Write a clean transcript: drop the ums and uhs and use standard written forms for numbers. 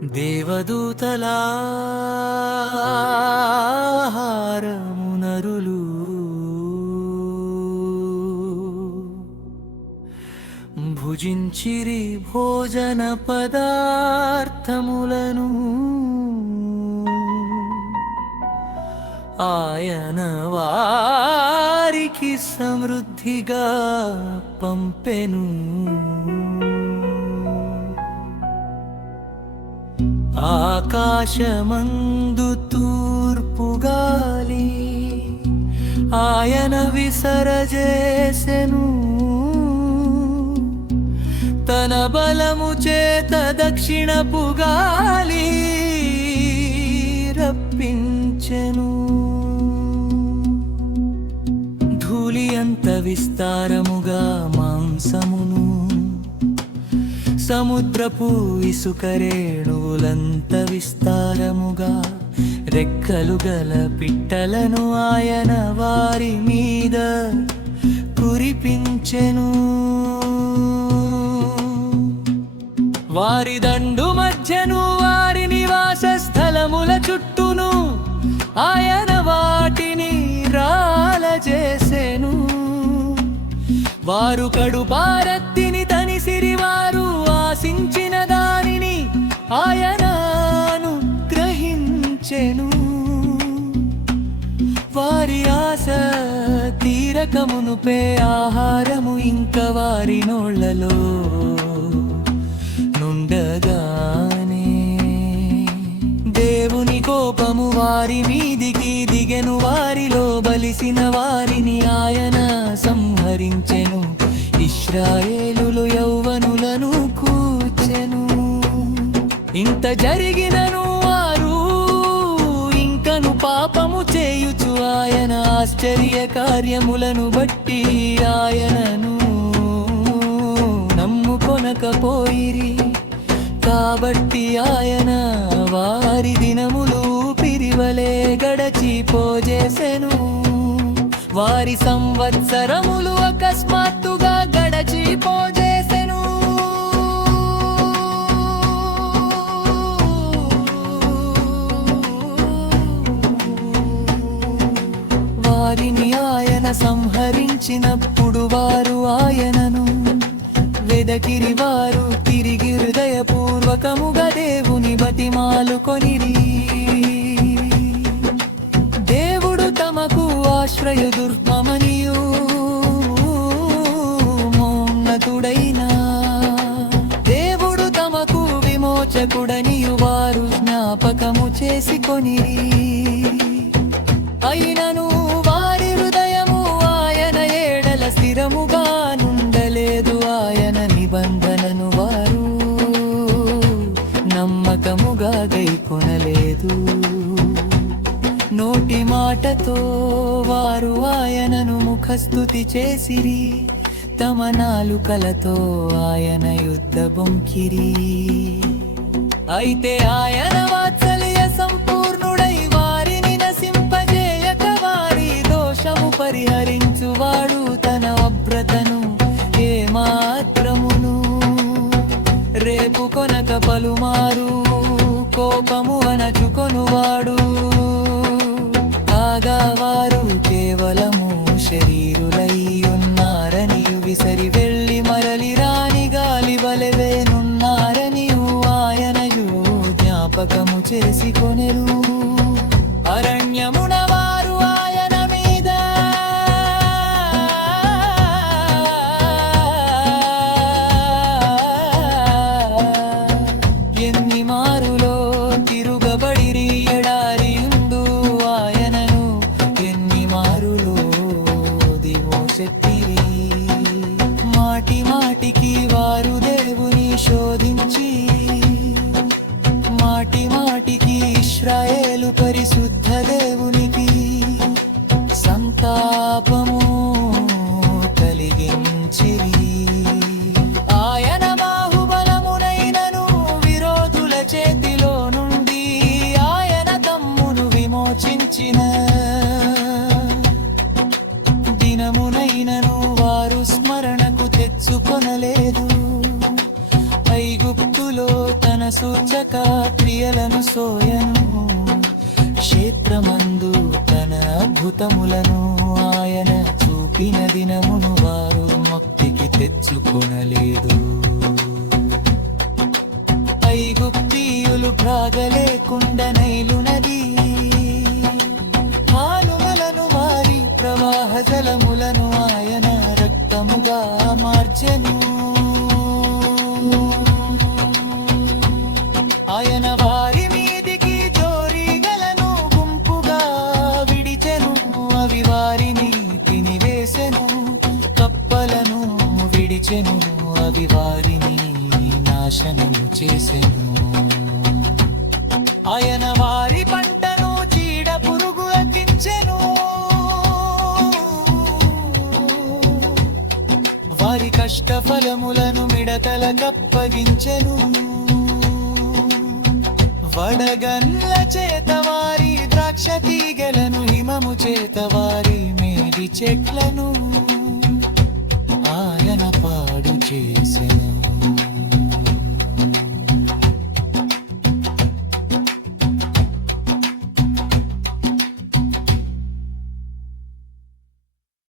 దేవదూతలాహారము నరులు భుజించిరి భోజన పదార్థములను ఆయన వారికి సమృద్ధిగా పంపెను. ఆకాశమందు తూర్పు గాలి ఆయన విసరజేసెను. తన బలము చేత దక్షిణపు గాలి రప్పించెను. ధూళి అంత విస్తారముగా మాంసమును, సముద్రపు ఇసుక రేణువులంత విస్తారముగా రెక్కలు గల పిట్టలను ఆయన వారి మీద కురిపించెను. వారి దండు మధ్యను వారి నివాస స్థలముల చుట్టూను ఆయన వాటిని రాలజేసెను. వారు కడుపారత్తిని తనిసిరి, వారు ఆశించిన దానిని ఆయన అనుగ్రహించెను. వారి ఆశ తీరకమునుపే ఆహారము ఇంక వారి నోళ్లలో నుండగానే దేవుని కోపము వారి మీదికి దిగెను. వారిలో బలిసిన వారిని ఆయన సంహరించెను. ఇశ్రాయేలులు యౌవనులను కూర్చెను. ఇంత జరిగినను వారు ఇంకను పాపము చేయుచు ఆయన ఆశ్చర్య కార్యములను బట్టి ఆయనను నమ్ముకొనకపోయిరి. కాబట్టి ఆయన వారి దినములు పిరివలే గడచిపోజేసెను. వారి సంవత్సరములు అకస్మాత్తుగా గడచిపోజేసెను. వారిని ఆయన సంహరించినప్పుడు వారు ఆయనను వెదకిరి. వారు తిరిగి హృదయపూర్వకముగా దేవుని బతిమాలుకొనిరి. దేవుడు తమకు ఆశ్రయదుర్గమనియు మోన్నతుడైన దేవుడు తమకు విమోచకుడనియు వారు జ్ఞాపకము చేసుకొనిరి. అయినను వారి హృదయము ఆయన ఏడల స్థిరముగా నుండలేదు. ఆయన నిబంధనను వారు నమ్మకముగా గైకొనలేదు. నోటి మాటతో వారు ఆయనను ముఖస్తుతి చేసిరి, తమ నాలుకలతో ఆయన యుద్ధ బొంకిరి. అయితే ఆయన వాత్సల్య సంపూర్ణుడై వారిని నశింపజేయక వారి దోషము పరిహరించువాడు. తన అభ్రతను ఏమాత్రమును రేపు కొనక పలుమారు కోపము అనచుకొనువాడు. కాగా వారు కేవలము శరీరులై ఉన్నారనియు విసరి వెళ్ళి మరలి రాని గాలి బలెవేనున్నారనియు ఆయనయు జ్ఞాపకము చేసుకొనెరు. అరణ్యమున వారు ఆయన మీద ఎన్ని మారులో తిరుగబడిరి. ఎడారియుండు ఆయనను ఎన్ని మారులో దివోసెత్తిరి. మాటి మాటికి వారు దేవుని శోధించి మాటి మాటికి ఇశ్రాయేలు పరిశుద్ధ దేవునికి సంతాపము కలిగించిరి. ఆయన బాహుబలమునైనను విరోధుల చేతిలో నుండి ఆయన తమ్మును విమోచించిన దినమునైనను వారు స్మరణకు తెచ్చుకొనలేదు. ఐగుప్తులో తన సూచక అద్భుతములను ఆయన చూపిన దినమును వారు మొక్కికి తెచ్చుకొనలేదు. ఐగుప్తీయులు ప్రాగలేకుండా నైలు నది ఆలుమలను వారి ప్రవాహ జలములను ఆయన రక్తముగా మార్చెను. ఆయన వారి మీదికి జోరీగలను గుంపుగా విడిచెను, అవి వారిని తినివేసెను. కప్పలను విడిచెను, అవి వారిని నాశనము చేసెను. ఆయన వారి పంటను చీడ పురుగు అగ్గించెను, వారి కష్ట ఫలములను మిడతల కప్పగించెను. వడగన్ల చేత వారి ద్రాక్ష తీగలను, హిమము చేత వారి మేడి చెట్లను ఆయన పాడు చేసెను.